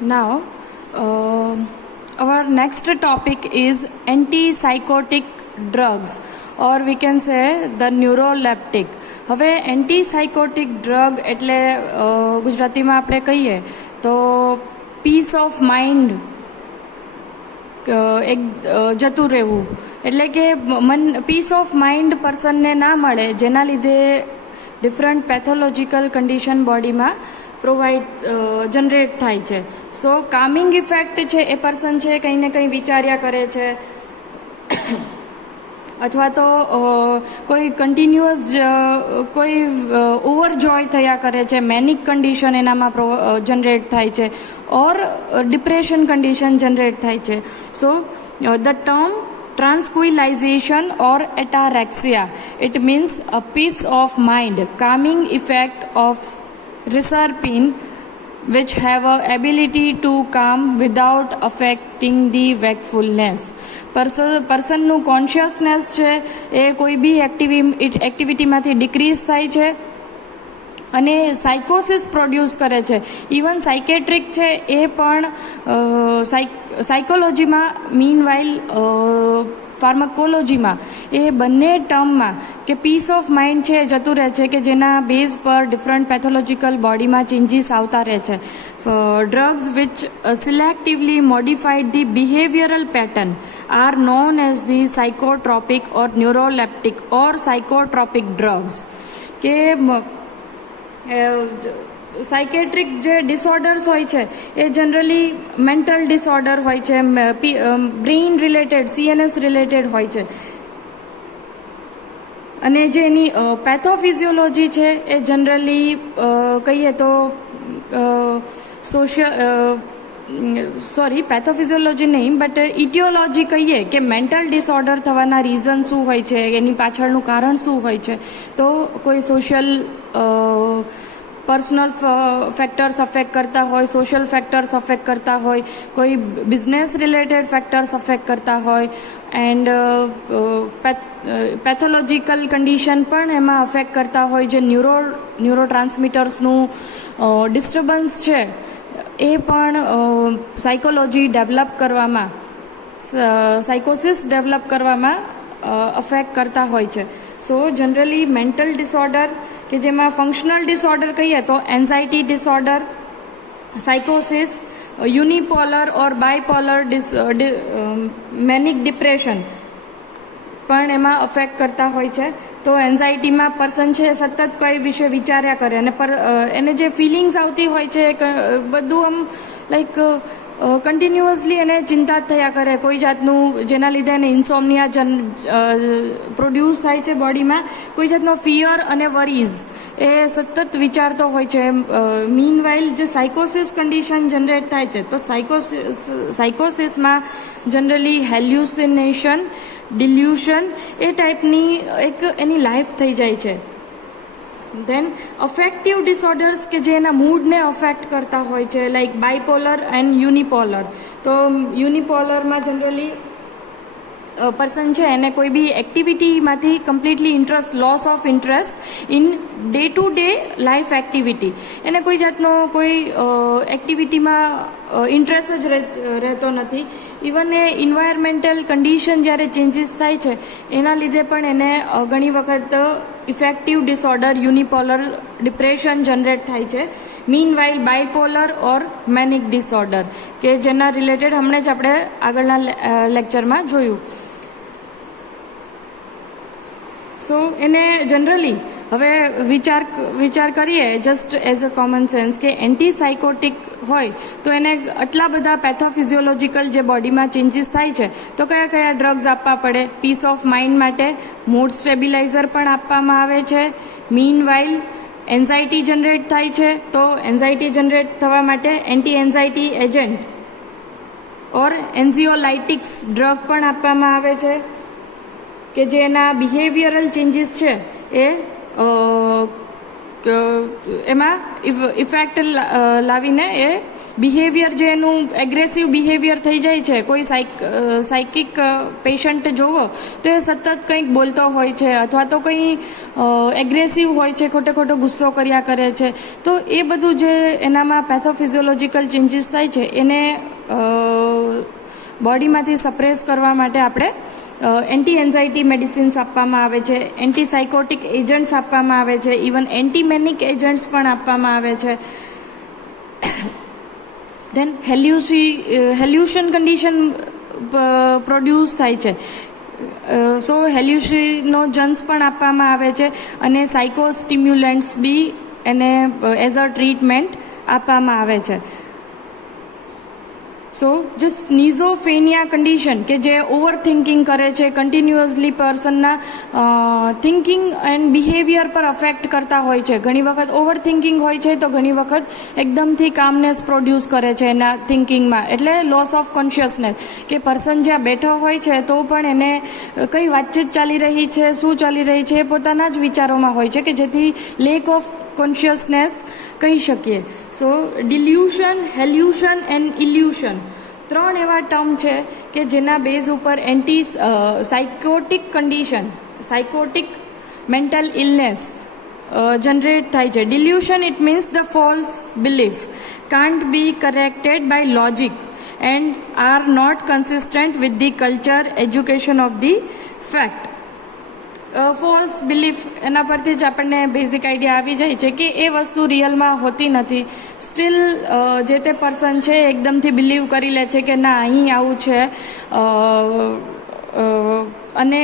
Now, our next topic is antipsychotic drugs, or we can say the neuroleptic. હવે એન્ટીસાયકોટિક drug એટલે ગુજરાતીમાં આપણે કહીએ તો પીસ ઓફ માઇન્ડ એક જતું રહેવું, એટલે કે પીસ ઓફ માઇન્ડ પર્સનને ના મળે, જેના લીધે ડિફરન્ટ પેથોલોજીકલ કન્ડિશન બોડીમાં જનરેટ થાય છે. સો કામિંગ ઇફેક્ટ છે એ પર્સન છે કંઈ ને કંઈ વિચાર્યા કરે છે, અથવા તો કોઈ કન્ટિન્યુઅસ કોઈ ઓવરજોય થયા કરે છે, મેનિક કન્ડિશન એનામાં જનરેટ થાય છે, ઓર ડિપ્રેશન કન્ડિશન જનરેટ થાય છે. So the term tranquilization or ataraxia, it means a peace of mind, calming effect of reserpine, which have a ability to calm without affecting the wakefulness. પર્સનનું consciousness છે એ કોઈ બી એક્ટિવિટીમાંથી decrease થાય છે અને સાયકોસિસ પ્રોડ્યુસ કરે છે. ઇવન સાયકેટ્રિક છે એ પણ સાયકોલોજીમાં, મીનવાઇલ ફાર્માકોલોજીમાં એ બંને ટર્મમાં કે પીસ ઓફ માઇન્ડ છે જતું રહે છે, કે જેના બેઝ પર ડિફરન્ટ પેથોલોજીકલ બોડીમાં ચેન્જીસ આવતા રહે છે. Drugs which selectively modified the behavioural pattern are known as the psychotropic or neuroleptic or psychotropic drugs. કે સાયકેટ્રિક જે ડિસઓર્ડર્સ હોય છે એ જનરલી મેન્ટલ ડિસઓર્ડર હોય છે, બ્રેઇન રિલેટેડ, CNS રિલેટેડ હોય છે, અને જે એની પેથોફિઝિયોલોજી છે એ જનરલી કહીએ તો પેથોફિઝિયોલોજી નહીં, બટ ઇટિયોલોજી કહીએ કે મેન્ટલ ડિસઓર્ડર થવાના રીઝન શું હોય છે, એની પાછળનું કારણ શું હોય છે. તો કોઈ સોશિયલ પર્સનલ ફેક્ટર્સ અફેક્ટ કરતા હોય, સોશિયલ ફેક્ટર્સ અફેક્ટ કરતા હોય, કોઈ બિઝનેસ રિલેટેડ ફેક્ટર્સ અફેક્ટ કરતા હોય, એન્ડ પેથોલોજીકલ કન્ડિશન પણ એમાં અફેક્ટ કરતા હોય. જે ન્યુરોટ્રાન્સમીટર્સનું ડિસ્ટર્બન્સ છે એ પણ સાયકોલોજી ડેવલપ કરવામાં, સાયકોસિસ ડેવલપ કરવામાં અફેક્ટ કરતા હોય છે. સો જનરલી મેન્ટલ ડિસઓર્ડર કે જેમાં ફંક્શનલ ડિસઓર્ડર કહીએ તો એન્ઝાયટી ડિસઓર્ડર, સાયકોસિસ, યુનિપોલર ઓર બાયપોલર મેનિક ડિપ્રેશન પણ એમાં અફેક્ટ કરતા હોય છે. તો એન્ઝાયટીમાં પર્સન છે સતત કોઈ વિશે વિચાર્યા કરે, અને એને જે ફિલિંગ્સ આવતી હોય છે બધું આમ લાઈક કન્ટિન્યુઅસલી એને ચિંતા જ થયા કરે, કોઈ જાતનું, જેના લીધે એને ઇન્સોમનિયા પ્રોડ્યુસ થાય છે બોડીમાં, કોઈ જાતનો ફિયર અને વરીઝ એ સતત વિચારતો હોય છે. મીનવાઇલ જે સાયકોસિસ કન્ડિશન જનરેટ થાય છે, તો સાયકોસિસમાં જનરલી હેલ્યુસિનેશન, ડિલ્યુશન એ ટાઈપની એક એની લાઈફ થઈ જાય છે. ધેન અફેક્ટિવ ડિસઓર્ડર્સ કે જે એના મૂડને અફેક્ટ કરતા હોય છે, લાઈક બાયપોલર એન્ડ યુનિપોલર. તો યુનિપોલરમાં જનરલી પર્સન છે એને કોઈ બી એક્ટિવિટીમાંથી completely loss of interest in day to day life activity, એને કોઈ જાતનો કોઈ એક્ટિવિટીમાં ઇન્ટરેસ્ટ જ રહેતો નથી. ઇવન એ ઇન્વાયરમેન્ટલ કન્ડિશન જ્યારે ચેન્જીસ થાય છે એના લીધે પણ એને ઘણી વખત effective disorder, unipolar depression generate થાય છે. Meanwhile bipolar or manic disorder, કે જેના રિલેટેડ હમણાં જ આપણે આગળના લેક્ચરમાં જોયું. સો એને જનરલી હવે વિચાર કરીએ just as a common sense કે એન્ટીસાયકોટિક હોય તો એને આટલા બધા પેથોફિઝિયોલોજીકલ જે બોડીમાં ચેન્જીસ થાય છે, તો કયા કયા ડ્રગ્સ આપવા પડે? પીસ ઓફ માઇન્ડ માટે મૂડ સ્ટેબિલાઇઝર પણ આપવામાં આવે છે. મીનવાઇલ એન્ઝાયટી જનરેટ થાય છે, તો એન્ઝાયટી જનરેટ થવા માટે એન્ટી એન્ઝાયટી એજન્ટ ઓર એન્ઝિયોલાઇટિક્સ ડ્રગ પણ આપવામાં આવે છે, કે જે એના બિહેવિયરલ ચેન્જીસ છે એ એમાં ઇફેક્ટ લાવીને એ બિહેવિયર જે એનું એગ્રેસિવ બિહેવિયર થઈ જાય છે, કોઈ સાયકિક પેશન્ટ જોવો તો એ સતત કંઈક બોલતો હોય છે અથવા તો કંઈ એગ્રેસિવ હોય છે, ખોટો ખોટો ગુસ્સો કર્યા કરે છે. તો એ બધું જે એનામાં પેથોફિઝિયોલોજીકલ ચેન્જીસ થાય છે એને બોડીમાંથી સપ્રેસ કરવા માટે આપણે એન્ટી એન્ઝાઇટી મેડિસિન્સ આપવામાં આવે છે, એન્ટી સાયકોટિક એજન્ટ્સ આપવામાં આવે છે, ઇવન એન્ટીમેનિક એજન્ટ્સ પણ આપવામાં આવે છે. ધેન હેલ્યુશન કન્ડિશન પ્રોડ્યુસ થાય છે. સો હેલ્યુસિનોજન્સ પણ આપવામાં આવે છે અને સાયકોસ્ટિમ્યુલન્ટ્સ બી એને એઝ અ ટ્રીટમેન્ટ આપવામાં આવે છે. સો જે સ્નીઝોફેનિયા કન્ડિશન કે જે ઓવર થિંકિંગ કરે છે, કન્ટિન્યુઅસલી પર્સનના થિંકિંગ એન્ડ બિહેવિયર પર અફેક્ટ કરતા હોય છે. ઘણી વખત ઓવર થિંકિંગ હોય છે તો ઘણી વખત એકદમથી કામનેસ પ્રોડ્યુસ કરે છે એના થિંકિંગમાં, એટલે લોસ ઓફ કોન્શિયસનેસ, કે પર્સન જ્યાં બેઠો હોય છે તો પણ એને કઈ વાતચીત ચાલી રહી છે, શું ચાલી રહી છે એ પોતાના જ વિચારોમાં હોય છે, કે જેથી લેક ઓફ કોન્શિયસનેસ કહી શકીએ. સો ડિલ્યુશન, હેલ્યુશન એન્ડ ઇલ્યુશન 3 એવા ટર્મ છે કે જેના બેઝ ઉપર psychotic condition, psychotic mental illness generate થાય છે. Delusion it means the false belief can't be corrected by logic and are not consistent with the culture, education of the fact. False belief, એના પરથી જ આપણને basic idea આવી જાય છે કે એ વસ્તુ રિયલમાં હોતી નથી. સ્ટીલ જે તે પર્સન છે એકદમથી બિલીવ કરી લે છે કે ના અહીં આવું છે, અને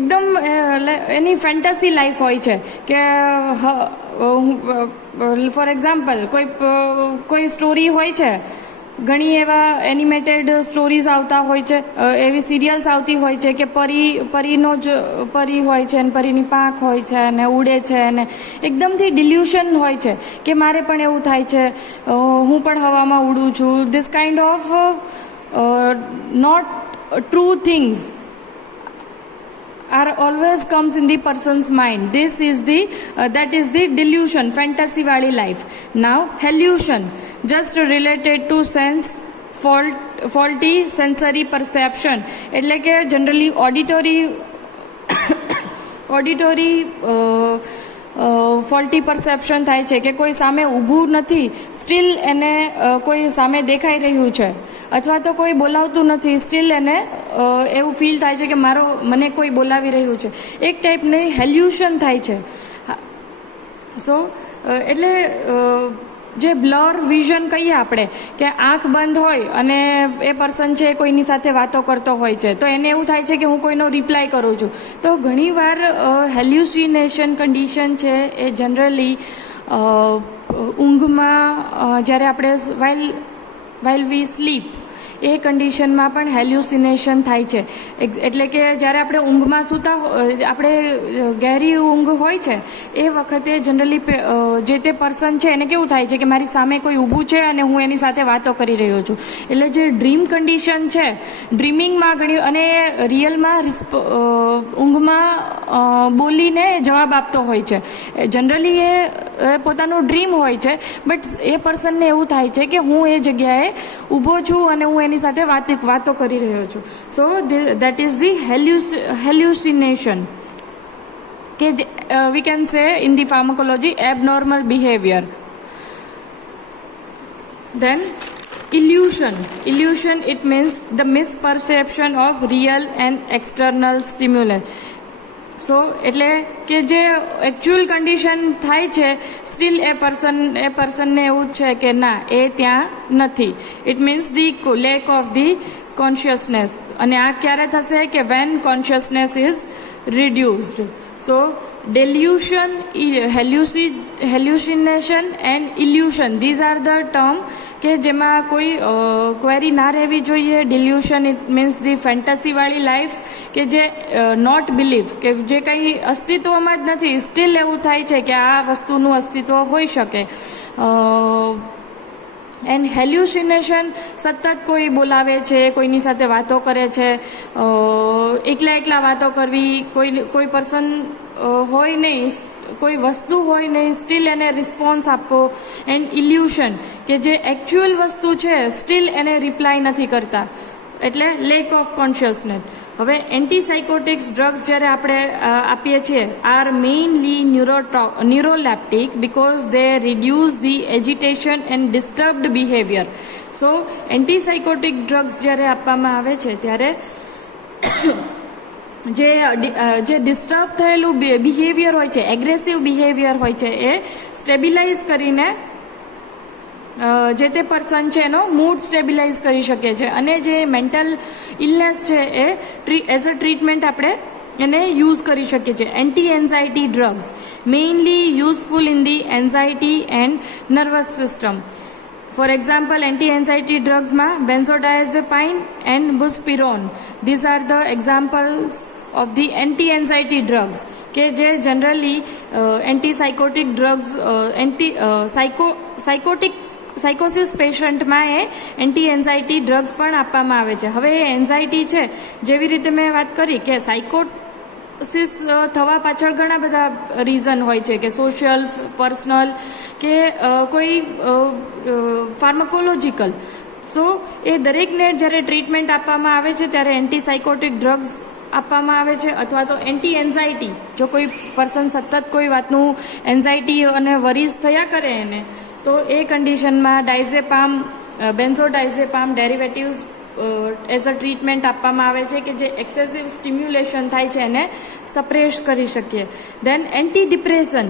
એકદમ એની ફેન્ટસી લાઈફ હોય છે કે ફોર એક્ઝામ્પલ કોઈ સ્ટોરી હોય છે, ઘણી એવા એનિમેટેડ સ્ટોરીઝ આવતા હોય છે, એવી સિરિયલ્સ આવતી હોય છે કે પરીનો જ પરી હોય છે અને પરીની પાંખ હોય છે અને ઉડે છે અને એકદમથી ડિલ્યુશન હોય છે કે મારે પણ એવું થાય છે, હું પણ હવામાં ઉડું છું. This kind of not true things are always comes in the person's mind. This is that is the delusion, fantasy wali life. Now hallucination, just related to sense faulty sensory perception, એટલે કે generally auditory faulty perception થાય છે કે કોઈ સામે ઊભું નથી, steel એને કોઈ સામે દેખાઈ રહ્યું છે, અથવા તો કોઈ બોલાવતું નથી, સ્ટીલ એને એવું ફીલ થાય છે કે મને કોઈ બોલાવી રહ્યું છે. એક ટાઈપની હેલ્યુશન થાય છે. સો એટલે જે બ્લર વિઝન કહીએ આપણે, કે આંખ બંધ હોય અને એ પર્સન છે કોઈની સાથે વાતો કરતો હોય છે તો એને એવું થાય છે કે હું કોઈનો રિપ્લાય કરું છું. તો ઘણીવાર હેલ્યુસિનેશન કન્ડિશન છે એ જનરલી ઊંઘમાં જ્યારે આપણે વાઇલ વી સ્લીપ એ કન્ડિશનમાં પણ હેલ્યુસિનેશન થાય છે. એટલે કે જ્યારે આપણે ઊંઘમાં સૂતા આપણે ગહેરી ઊંઘ હોય છે એ વખતે જનરલી જે તે પર્સન છે એને કેવું થાય છે કે મારી સામે કોઈ ઊભું છે અને હું એની સાથે વાતો કરી રહ્યો છું. એટલે જે ડ્રીમ કન્ડિશન છે, ડ્રીમિંગમાં ઘણી અને રિયલમાં ઊંઘમાં બોલીને જવાબ આપતો હોય છે. જનરલી એ પોતાનું ડ્રીમ હોય છે, બટ એ પર્સનને એવું થાય છે કે હું એ જગ્યાએ ઊભો છું અને હું એની સાથે વાતો કરી રહ્યો છું. So that is the hallucination, કે we can say in the pharmacology abnormal behaviour. Then illusion it means the misperception of real and external stimulus. સો એટલે કે જે એકચ્યુઅલ કન્ડિશન થાય છે સ્ટીલ એ પર્સનને એવું જ છે કે ના એ ત્યાં નથી. It means the lack of the consciousness. અને આ ક્યારે થશે કે when consciousness is reduced. So delusion, hallucination and illusion, these are the term કે જેમાં કોઈ ક્વેરી ના રહેવી જોઈએ. delusion it means the fantasy વાળી લાઈફ, કે જે નોટ બિલીવ, કે જે કંઈ અસ્તિત્વમાં જ નથી, સ્ટીલ એવું થાય છે કે આ વસ્તુનું અસ્તિત્વ હોઈ શકે. એન્ડ હેલ્યુસિનેશન, સતત કોઈ બોલાવે છે, કોઈની સાથે વાતો કરે છે, એકલા વાતો કરવી, કોઈ પર્સન હોય નહીં, કોઈ વસ્તુ હોય ને સ્ટીલ એને રિસ્પોન્સ આપવો, એન્ડ ઇલ્યુશન કે જે એકચ્યુઅલ વસ્તુ છે સ્ટીલ એને રિપ્લાય નથી કરતા, એટલે લેક ઓફ કોન્શિયસનેસ. હવે એન્ટીસાઇકોટિક્સ ડ્રગ્સ જ્યારે આપણે આપીએ છીએ are mainly neuroleptic because they reduce the agitation and disturbed behaviour. So antipsychotic drugs જ્યારે આપવામાં આવે છે ત્યારે જે ડિસ્ટર્બ થયેલું બિહેવિયર હોય છે, એગ્રેસિવ બિહેવિયર હોય છે, એ સ્ટેબિલાઇઝ કરીને જે તે પર્સન છે એનો મૂડ સ્ટેબિલાઇઝ કરી શકે છે, અને જે મેન્ટલ ઇલનેસ છે એ એઝ અ ટ્રીટમેન્ટ આપણે એને યુઝ કરી શકીએ છીએ. Anti anxiety drugs mainly useful in the anxiety and nervous system. For example, anti anxiety ડ્રગ્સમાં benzodiazepine and buspirone, these are the examples of the anti anxiety drugs કે જે generally anti psychotic drugs સાયકોસિસ પેશન્ટમાં એ એન્ટી-એન્ઝાયટી ડ્રગ્સ પણ આપવામાં આવે છે. હવે એ એન્ઝાયટી છે, જેવી રીતે મેં વાત કરી કે સાયકોસિસ થવા પાછળ ઘણા બધા રીઝન હોય છે કે સોશિયલ, પર્સનલ કે કોઈ ફાર્માકોલોજીકલ. સો એ દરેકને જ્યારે ટ્રીટમેન્ટ આપવામાં આવે છે ત્યારે એન્ટીસાયકોટિક ડ્રગ્સ આપવામાં આવે છે, અથવા તો એન્ટી એન્ઝાયટી, જો કોઈ પર્સન સતત કોઈ વાતનું એન્ઝાયટી અને વરીઝ થયા કરે એને, તો એ કન્ડિશનમાં ડાયઝેપામ, બેન્ઝોડાયઝેપામ ડેરિવેટિવ્સ એઝ અ ટ્રીટમેન્ટ આપવામાં આવે છે કે જે એક્સેસિવ સ્ટિમ્યુલેશન થાય છે એને સપ્રેસ કરી શકીએ. દેન એન્ટી ડિપ્રેશન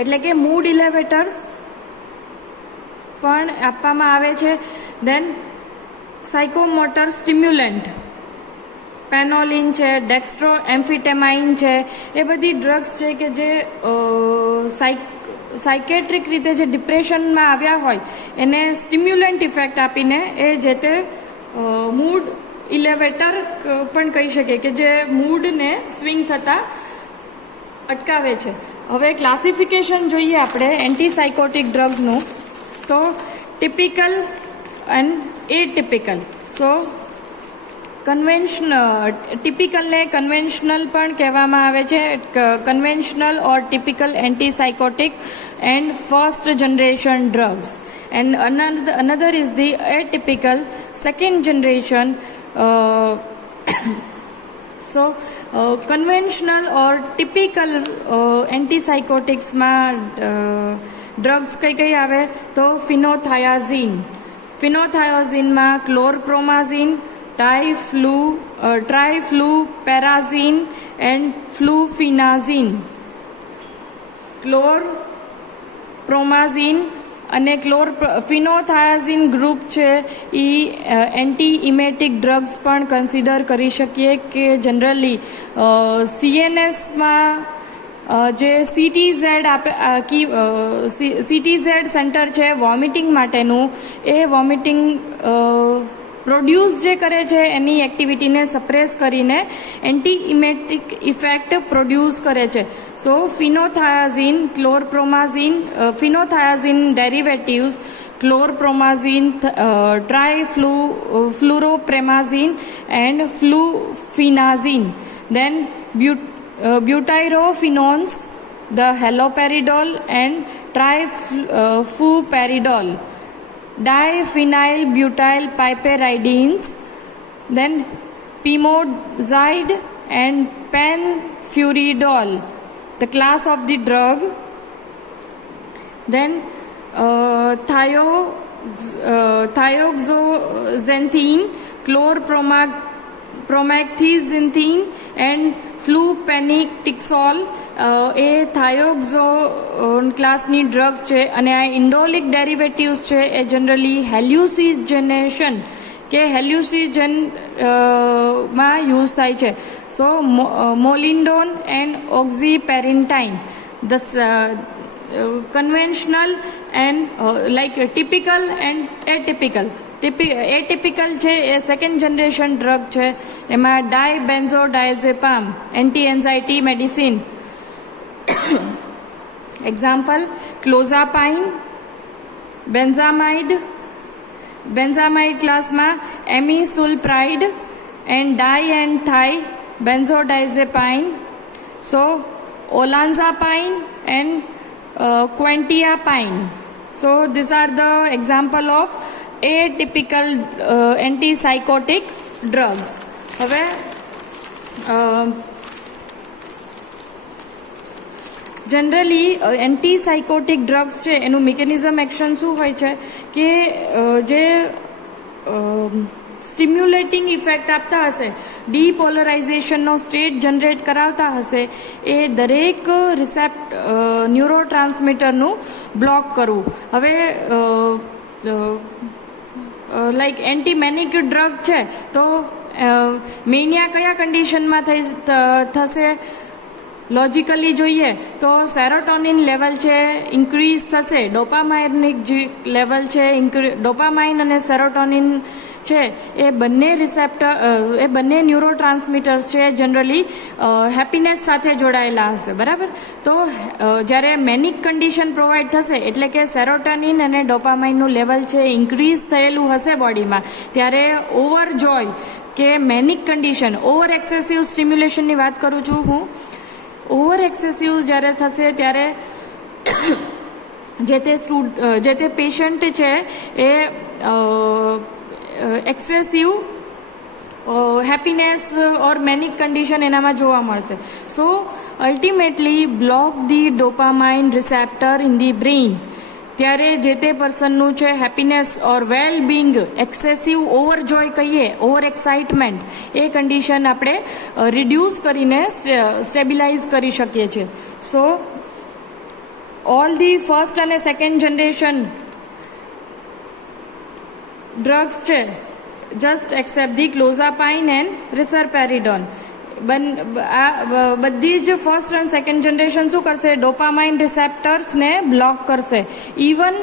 એટલે કે મૂડ ઇલેવેટર્સ પણ આપવામાં આવે છે. દેન સાયકોમોટર સ્ટિમ્યુલન્ટ, પેનોલિન છે, ડેક્સ્ટ્રો એમ્ફિટેમાઇન છે, એ બધી ડ્રગ્સ છે કે જે સાયકેટ્રિક રીતે જે ડિપ્રેશનમાં આવ્યા હોય એને સ્ટિમ્યુલન્ટ ઇફેક્ટ આપીને એ જે તે મૂડ ઇલેવેટર પણ કહી શકીએ કે જે મૂડને સ્વિંગ થતાં અટકાવે છે. હવે ક્લાસિફિકેશન જોઈએ આપણે એન્ટીસાયકોટિક ડ્રગ્સનું, તો ટિપિકલ એન્ડ એટિપિકલ. સો ટિપિકલને કન્વેન્શનલ પણ કહેવામાં આવે છે. Conventional or typical antipsychotic and first generation drugs, and another is the atypical second generation. So conventional or typical એન્ટીસાયકોટિક્સમાં ડ્રગ્સ કઈ આવે તો ફિનોથાયાઝીનમાં ક્લોરપ્રોમાઝીન, ટ્રાઇફ્લુપેરાઝીન એન્ડ ફ્લુફિનાઝીન. ક્લોરપ્રોમાઝીન અને ફિનોથાયાઝીન ગ્રુપ છે એ એન્ટી ઇમેટિક ડ્રગ્સ પણ કન્સિડર કરી શકીએ કે જનરલી CNSમાં જે CTZ સેન્ટર છે વોમિટિંગ માટેનું, એ વોમિટિંગ પ્રોડ્યુસ જે કરે છે એની એક્ટિવિટીને સપ્રેસ કરીને એન્ટી ઇમેટિક ઇફેક્ટ પ્રોડ્યુસ કરે છે. So phenothiazine, chlorpromazine, phenothiazine derivatives, chlorpromazine, triflupromazine and fluphenazine. Then butyrophenones, the haloperidol and trifluperidol, diphenyl butyl piperidines, then pimozide and penfuridol, the class of the drug. Then thioxanthine, chlorpromethazine and ફ્લુપેનિટિક્સોલ એ થાયોક્ઝોન ક્લાસની drugs છે, અને આ ઇન્ડોલિક derivatives છે એ generally હેલ્યુસિજનેશન કે હેલ્યુસિજનમાં use થાય છે. So molindone and oxypertine, the conventional and like typical and atypical. Atypical છે એ સેકન્ડ જનરેશન ડ્રગ છે, એમાં dibenzodiazepine anti anxiety medicine. Example clozapine, benzamide ક્લાસમાં amisulpride and di and thia benzodiazepine. So olanzapine and quetiapine. So these are the example of atypical antipsychotic drugs. હવે generally એન્ટીસાઇકોટિક drugs છે એનું mechanism action શું હોય છે કે જે સ્ટિમ્યુલેટિંગ ઇફેક્ટ આપતા હશે, ડીપોલરાઇઝેશનનો સ્ટેટ જનરેટ કરાવતા હશે, એ દરેક ન્યુરો ટ્રાન્સમીટરનું બ્લોક કરવું. હવે લાઈક એન્ટીમેનિક ડ્રગ છે તો મેનિયા કયા કન્ડિશનમાં થશે? લોજિકલી જોઈએ તો સેરોટોનિન લેવલ છે ઇન્ક્રીઝ થશે, ડોપામાઇનિક જે લેવલ છે ડોપામાઇન અને સેરોટોનિન છે એ બંને ન્યુરો ટ્રાન્સમીટર્સ છે જનરલી હેપીનેસ સાથે જોડાયેલા હશે, બરાબર. તો જ્યારે મેનિક કન્ડિશન પ્રોવાઈડ થશે એટલે કે સેરોટોનિન અને ડોપામાઇનનું લેવલ છે ઇન્ક્રીઝ થયેલું હશે બોડીમાં, ત્યારે ઓવરજોય કે મેનિક કન્ડિશન, ઓવર એક્સેસિવ સ્ટિમ્યુલેશનની વાત કરું છું હું. ઓવર એક્સેસિવ જ્યારે થશે ત્યારે જે તે પેશન્ટ છે એ excessive happiness or manic condition એનામાં જોવા મળશે. So ultimately block the dopamine receptor in the brain. ત્યારે જે તે પર્સનનું છે happiness or well being, excessive overjoy કહીએ, ઓવર એક્સાઇટમેન્ટ, એ કન્ડિશન આપણે રિડ્યુસ કરીને સ્ટેબિલાઇઝ કરી શકીએ છીએ. સો ઓલ ધી ફર્સ્ટ અને સેકન્ડ જનરેશન ડ્રગ્સ છે just except the clozapine and risperidone. બધી જ ફર્સ્ટ અને સેકન્ડ જનરેશન શું કરશે? ડોપામાઇન રિસેપ્ટર્સને બ્લોક કરશે. Even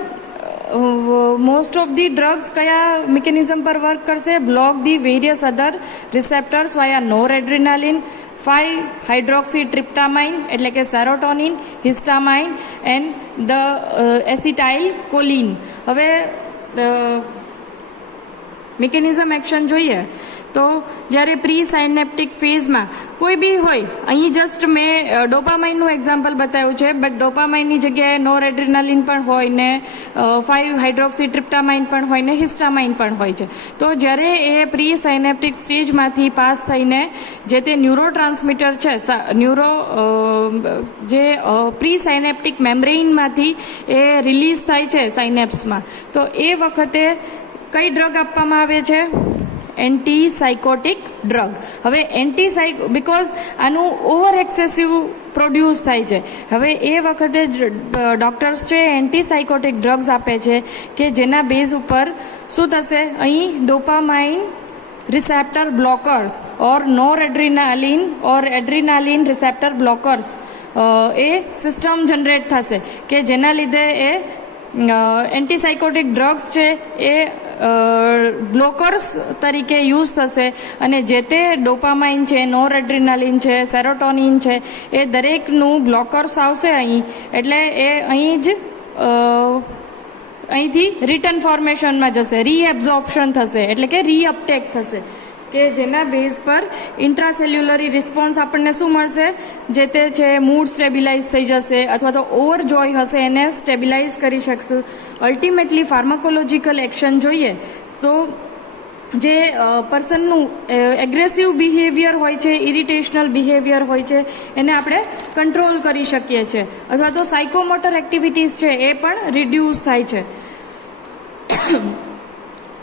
most of the drugs કયા મિકેનિઝમ પર વર્ક કરશે? Block the various other receptors via noradrenaline, five hydroxytryptamine એટલે કે serotonin, histamine and the acetylcholine. હવે મિકેનિઝમ એક્શન જોઈએ તો જ્યારે પ્રી સાયનેપ્ટિક ફેઝમાં કોઈ બી હોય, અહીં જસ્ટ મેં ડોપામાઇનનું એક્ઝામ્પલ બતાવ્યું છે, બટ ડોપામાઇનની જગ્યાએ નોરએડ્રિનાલિન પણ હોય ને 5-હાઇડ્રોક્સીટ્રિપ્ટામાઇન પણ હોય ને હિસ્ટામાઇન પણ હોય છે. તો જ્યારે એ પ્રી સાયનેપ્ટિક સ્ટેજમાંથી પાસ થઈને જે તે ન્યુરો ટ્રાન્સમીટર છે, જે પ્રી સાયનેપ્ટિક મેમ્બ્રેઇનમાંથી એ રિલીઝ થાય છે સાયનેપ્સમાં, તો એ વખતે કઈ ડ્રગ આપવામાં આવે છે? એન્ટીસાઇકોટિક ડ્રગ. હવે બિકોઝ આનું ઓવર એક્સેસિવ પ્રોડ્યુસ થાય છે. હવે એ વખતે ડોક્ટર્સ છે એન્ટીસાઇકોટિક ડ્રગ્સ આપે છે કે જેના બેઝ ઉપર શું થશે? અહીં ડોપામાઇન રિસેપ્ટર બ્લોકર્સ ઓર નોરએડ્રિનાલિન ઓર એડ્રિનાલિન રિસેપ્ટર બ્લોકર્સ એ સિસ્ટમ જનરેટ થશે કે જેના લીધે એ એન્ટીસાઇકોટિક ડ્રગ્સ છે એ બ્લોકર્સ તરીકે યુઝ થશે અને જે તે ડોપામાઇન છે, નોરએડ્રિનાલિન છે, સેરોટોનિન છે, એ દરેકનું બ્લોકર્સ આવશે અહીં, એટલે એ અહીંથી રિટર્ન ફોર્મેશનમાં જશે, રીએબ્ઝોર્પ્શન થશે એટલે કે રીઅપટેક થશે કે જેના બેઝ પર ઇન્ટ્રાસેલ્યુલરી રિસ્પોન્સ આપણને શું મળશે? જે તે છે મૂડ સ્ટેબિલાઇઝ થઈ જશે અથવા તો ઓવરજોય હશે એને સ્ટેબિલાઇઝ કરી શકશું. અલ્ટિમેટલી ફાર્માકોલોજીકલ એક્શન જોઈએ તો જે પર્સનનું એગ્રેસિવ બિહેવિયર હોય છે, ઇરિટેશનલ બિહેવિયર હોય છે, એને આપણે કંટ્રોલ કરી શકીએ છીએ અથવા તો સાયકોમોટર એક્ટિવિટીઝ છે એ પણ રિડ્યુસ થાય છે.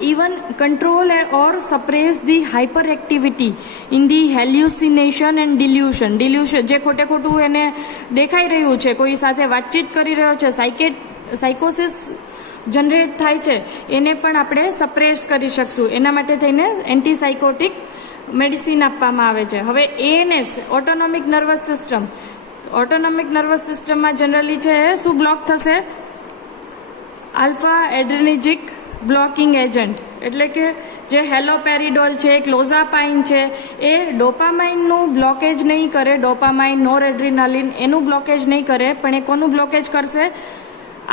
even control or suppress the hyperactivity in the hallucination and delusion. જે ખોટે ખોટું એને દેખાઈ રહ્યું છે, કોઈ સાથે વાતચીત કરી રહ્યો છે, સાયકોસિસ જનરેટ થાય છે, એને પણ આપણે સપ્રેસ કરી શકશું. એના માટે થઈને એન્ટીસાઇકોટિક મેડિસિન આપવામાં આવે છે. હવે ANS, autonomic nervous system. Autonomic nervous સિસ્ટમમાં જનરલી છે શું બ્લોક થશે? આલ્ફા એડ્રેનર્જિક બ્લોકિંગ એજન્ટ એટલે કે જે હેલોપેરિડોલ છે, ક્લોઝાપાઇન છે, એ ડોપામાઇનનું બ્લોકેજ નહીં કરે, ડોપામાઇન, નોરએડ્રિનાલિન એનું બ્લોકેજ નહીં કરે, પણ એ કોનું બ્લોકેજ કરશે?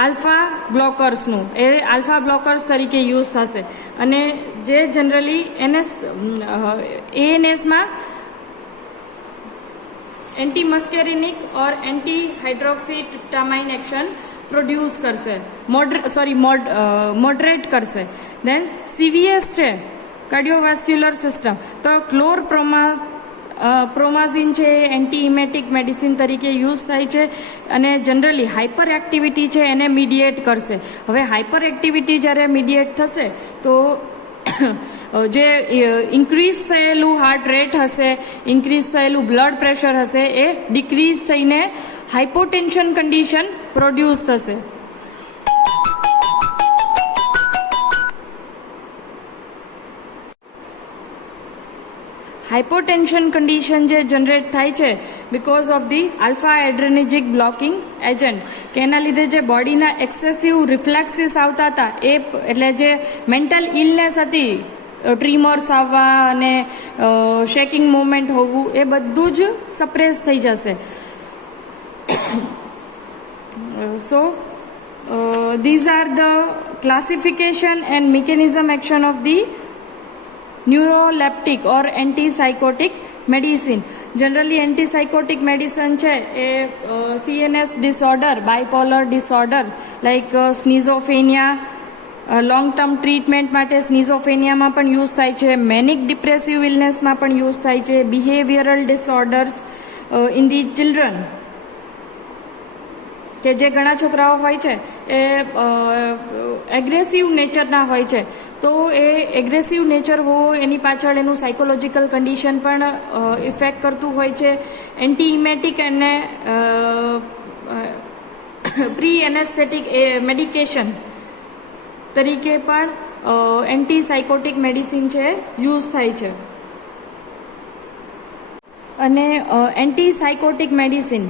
આલ્ફા બ્લોકર્સનું. એ આલ્ફા બ્લોકર્સ તરીકે યુઝ થશે. અને જે જનરલી એએનએસમાં एंटी मस्केरिनिक और एंटी हाइड्रोक्सीटामाइन एक्शन प्रोड्यूस करशे, मॉडरेट करशे। देन सीवीएस है कार्डियोवेस्क्युलर सिस्टम, तो પ્રોમાઝિન છે એન્ટી ઇમેટિક મેડિસિન તરીકે યુઝ થાય છે અને જનરલી હાઇપર એક્ટિવિટી છે એને મીડિયેટ કરશે. હવે હાઇપર એક્ટિવિટી જ્યારે મીડિયેટ થશે તો જે ઇન્ક્રીઝ થયેલું હાર્ટ રેટ હશે, ઇન્ક્રીઝ થયેલું બ્લડ પ્રેશર હશે એ ડિક્રીઝ થઈને હાઇપોટેન્શન કન્ડિશન પ્રોડ્યુસ થશે. હાઇપોટેન્શન કન્ડિશન જે જનરેટ થાય છે because of the alpha adrenergic blocking agent, કે એના લીધે જે બોડીના એક્સેસિવ રિફ્લેક્સિસ આવતા હતા એ, એટલે જે મેન્ટલ ઇલનેસ હતી, ટ્રીમર્સ આવવા અને શેકિંગ મુવમેન્ટ હોવું, એ બધું જ સપ્રેસ થઈ જશે. So these are the classification and mechanism action of the neuroleptic or antipsychotic medicine. Generally antipsychotic medicine છે એ CNS disorder, bipolar disorder like schizophrenia, long term treatment માટે સ્નીઝોફેનિયામાં પણ યુઝ થાય છે, મેનિક ડિપ્રેસિવ ઇલનેસમાં પણ યુઝ થાય છે, behavioural disorders in the children, કે જે ઘણા છોકરાઓ હોય છે એ એગ્રેસિવ નેચરના હોય છે, તો એ એગ્રેસિવ નેચર હોવો એની પાછળ એનું સાયકોલોજીકલ કન્ડિશન પણ ઇફેક્ટ કરતું હોય છે. એન્ટી ઇમેટિક અને પ્રી એનેસ્થેટિક મેડિકેશન તરીકે પણ એન્ટી સાયકોટિક મેડિસિન છે યુઝ થાય છે. અને એન્ટી સાયકોટિક મેડિસિન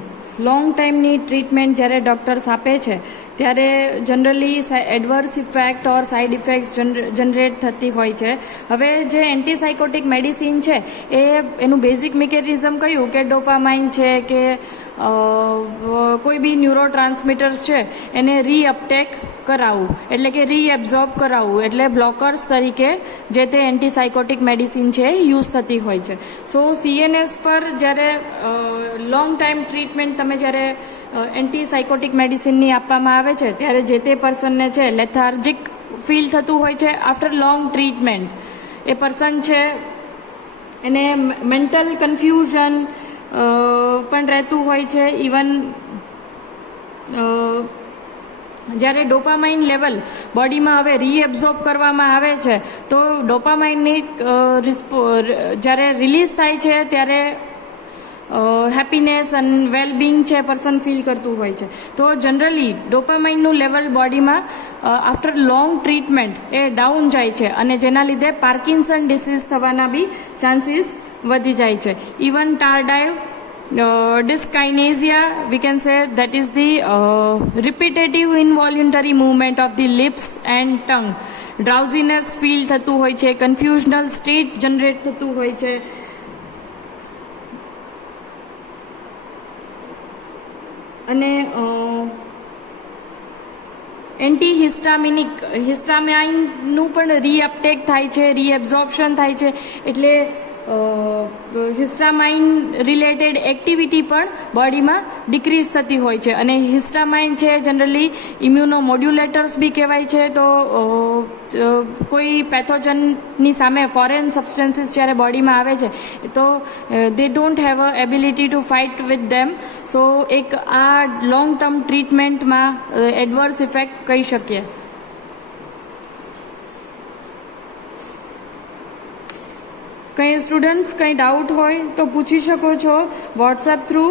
લોંગ ટાઈમની ટ્રીટમેન્ટ જ્યારે ડૉક્ટર્સ આપે છે ત્યારે જનરલી એડવર્સ ઇફેક્ટ ઓર સાઇડ ઇફેક્ટ્સ જનરેટ થતી હોય છે. હવે જે એન્ટીસાયકોટિક મેડિસિન છે એ એનું બેઝિક મિકેનિઝમ કયું કે ડોપામાઇન છે કે કોઈ બી ન્યુરો ટ્રાન્સમીટર્સ છે એને રીઅપટેક કરાવવું, એટલે કે રીએબ્ઝોર્બ કરાવવું, એટલે બ્લોકર્સ તરીકે જે તે એન્ટીસાયકોટિક મેડિસિન છે એ યુઝ થતી હોય છે. સો CNS પર જ્યારે લોંગ ટાઈમ ટ્રીટમેન્ટ તમે જ્યારે એન્ટીસાયકોટિક મેડિસિનની આપવામાં આવે છે ત્યારે જે તે પર્સનને છે લેથાર્જિક ફીલ થતું હોય છે આફ્ટર લોંગ ટ્રીટમેન્ટ. એ પર્સન છે એને મેન્ટલ કન્ફ્યુઝન પણ રહેતું હોય છે. ઇવન જ્યારે ડોપામાઇન લેવલ બોડીમાં હવે રીએબ્ઝોર્બ કરવામાં આવે છે તો ડોપામાઇનની જ્યારે રિલીઝ થાય છે ત્યારે હેપીનેસ અને વેલબિંગ છે પર્સન ફીલ કરતું હોય છે. તો જનરલી ડોપામાઇનનું લેવલ બોડીમાં આફ્ટર લોંગ ટ્રીટમેન્ટ એ ડાઉન જાય છે અને જેના લીધે પાર્કિન્સન ડિસીઝ થવાના બી ચાન્સીસ વધી જાય છે. Even tardive dyskinesia, we can say that is the repetitive involuntary movement of the lips and tongue. Drowsiness feel થતું હોય છે, confusional state generate થતું હોય છે. અને હિસ્ટામાઇનનું પણ રીઅપટેક થાય છે, રીએબ્ઝોર્પ્શન થાય છે, એટલે હિસ્ટામાઇન રિલેટેડ એક્ટિવિટી પણ બોડીમાં ડિક્રીઝ થતી હોય છે. અને હિસ્ટામાઇન છે જનરલી ઇમ્યુનો મોડ્યુલેટર્સ બી કહેવાય છે. તો કોઈ પેથોજનની સામે ફોરેન સબસ્ટન્સીસ જ્યારે બોડીમાં આવે છે તો they don't have a ability to fight with them. So એક આ લોંગ ટર્મ ટ્રીટમેન્ટમાં એડવર્સ ઇફેક્ટ કહી શકીએ. કંઈ સ્ટુડન્ટ્સ કંઈ ડાઉટ હોય તો પૂછી શકો છો વોટ્સએપ થ્રુ.